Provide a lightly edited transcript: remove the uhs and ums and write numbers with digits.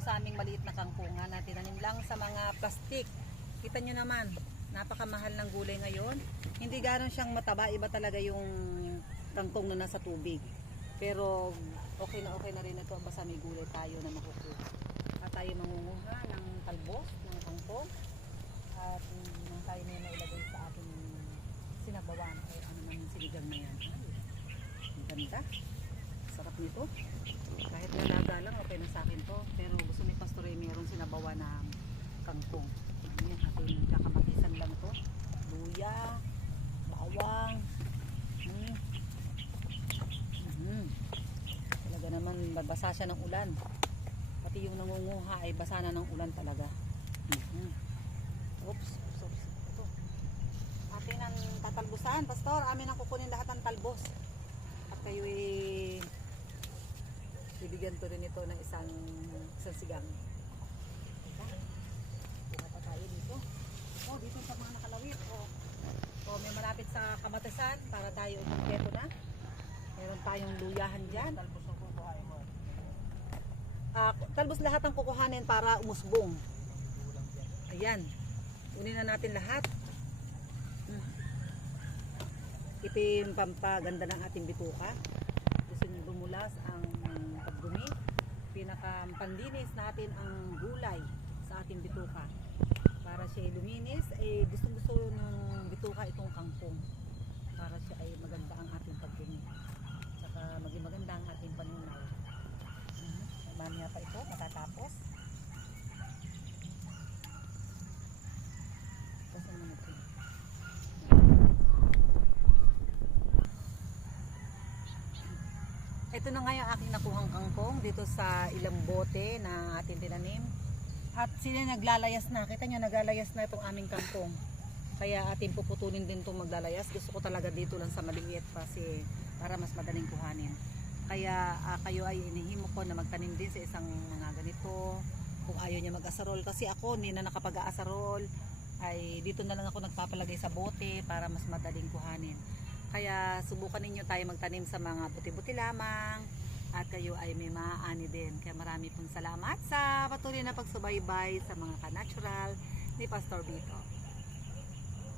ako sa aming maliit na kangkungan na tinanim lang sa mga plastic. Kita nyo naman, napakamahal ng gulay ngayon. Hindi gano'n siyang mataba, iba talaga yung kangkong na nasa tubig. Pero okay na rin ito, basta may gulay tayo na makukuha. At tayo mangunguha ng talbos, ng kangkong. At nang tayo na nailagay sa ating sinabawan. Ay ano naman sinigang na yan. Ay, ang ganda. Sarap nito. Kahit nalaga lang, okay na sa akin to. Pero gusto ni Pastor ay mayroong sinabawan ng kangkong. Ayan, ating kakamatisan lang to. Luya, bawang. Talaga naman magbasa siya ng ulan. Pati yung nangunguha ay basa na ng ulan talaga. Oops. Ito. Atin ang tatalbusan, Pastor. Amin ang kukunin lahat ng talbos. At kayo bibigyan ko rin ito ng isang sigang. Buka pa tayo dito. Oh, dito sa mga nakalawit. Oh, may malapit sa kamatasan para tayo umpleto na. Meron tayong luyahan dyan. Talbos ang kukuhain mo. Talbos lahat ang kukuhanin para umusbong. Ayan. Unin na natin lahat. Ito yung pampaganda ng ating bituka. Gusto nyo bumulas ang pagdumi. Pinakapanlinis natin ang gulay sa ating bituka. Para siya luminis, gusto ng bituka itong kangkong. Para siya ay maganda ang ating pagdumi. Saka maging maganda ang ating panunaw. Mamaya pa ito, matatapos. Kasi naman ito. Ito na nga yung aking nakuhang kangkong dito sa ilang bote na ating tinanim. At sila naglalayas na. Kita nyo, naglalayas na itong aming kangkong. Kaya ating puputulin din itong maglalayas. Gusto ko talaga dito lang sa maliit kasi para mas madaling kuhanin. Kaya kayo ay inihimo ko na magtanim din sa isang mga ganito. Kung ayaw niya mag-asarol. Kasi ako, hindi na nakapag-aasarol. Ay dito na lang ako nagpapalagay sa bote para mas madaling kuhanin. Kaya subukan ninyo tayo magtanim sa mga buti-buti lamang at kayo ay may maaani din. Kaya marami pong salamat sa patuloy na pagsubaybay sa mga ka-natural ni Pastor Vito.